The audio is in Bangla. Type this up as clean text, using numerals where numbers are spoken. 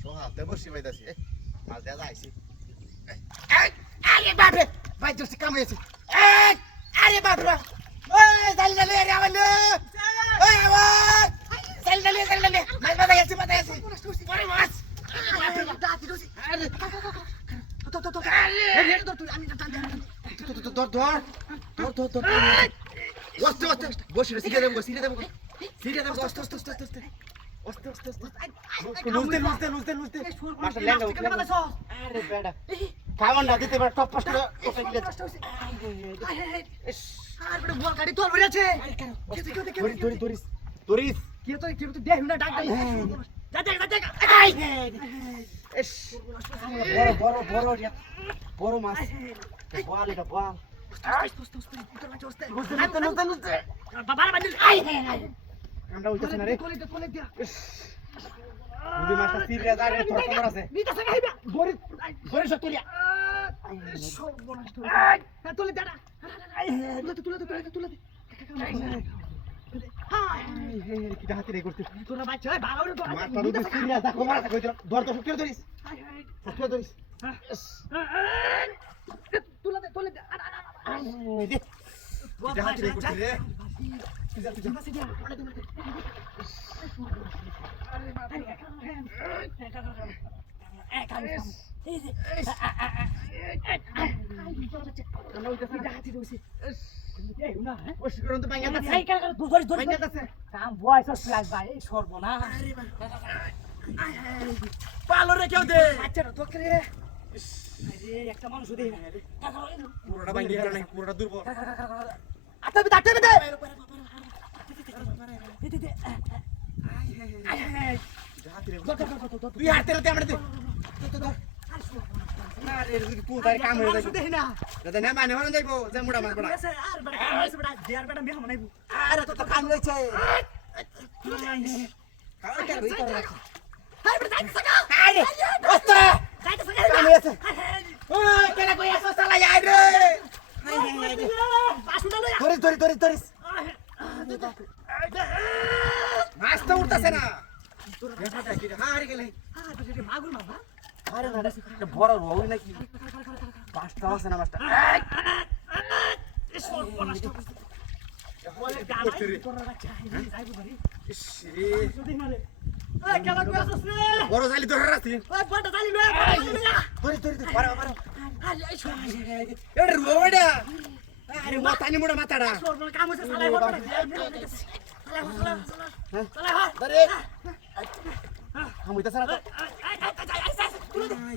সোহাতে বসি বাইতাছি মাছ দেয়া যাইছি আরে বাপরে ভাই জোসে কাম হয়েছে আরে বাপরে ওই জালি জালি আরে আমালে ওই আবার জালি জালি মাছ বাঁধা গেছে পরে মাছ দাঁতি দোসি আরে তো আরে তুই আমি ধর বসি সিরে দেব লুজতে মাছটা ল্যান্ড আরে বেডা খাওয়ান না দিতে পারে টপ পাস্ট ওটা গিলে আর বড় বল গাড়ি তোল ভরে আছে তোরিস কি তো দেখ না ডাক যা আই এস বড় মাছ বল এটা বল লুজতে বাবা বান্দিল আই আমরা উঠতেছ না রে কোলে দিয়া দুই মাছটা সিরিয়া যায় রে তোর খবর আছে নিতা সঙ্গে আইবা বরিস তোরিয়া সব বড় স্টোরি তোলে দাঁড়া তুলে দে কিটা হাতে রে করতে তোরা বাচ্চা হয় ভালো তো মাছটা দুই সিরিয়া যা খবর আছে কইতো ধর তো সক্রিয় ধরিস তুলে দে দে কিটা হাতে রে করতে রে পালরে কেউ দে একটা মানুষ দে পুরোটা ভাঙি গেল না পুরোটা দুর্বল তুই হাতে রাতে আমরা দে না রে তুই তাই কাম হয়ে যাবে দেখ না দাদা না মানে হন যাইবো যে মুড়া মাছ বড়া আর বড় দেয়ার বেটা মেহ মনাইবো আরে তো কাম হইছে কাল কে রই কর রাখ আরে বড় যাইতে সাকা আরে ওস্তা যাইতে সাকা কাম হইছে ওই কেলা কই আসো সালা যাই রে পাশুটা লয়া ধরিস মাছ তো উঠতাছে না তোর বেটাটা কি হারি গেলে মাগুর মাবা আরে না এটা বড় রও নাকি পাঁচটা আছে না মাছটা বলে গালাই তোর বাচ্চা যাইবো বাড়ি ইসরে দেখ না রে এই কেলা কই আসছ রে বড় জালি ধরে রাখছি ওই বড় জালি লয়া ধরি পারো আরে এই শোন এটা রও এটা আরে মাথানি মোড়া মাথাটা সর্বন কাম হইছে সালাই বড় সালাই ধরে আমি তো সারা তো আই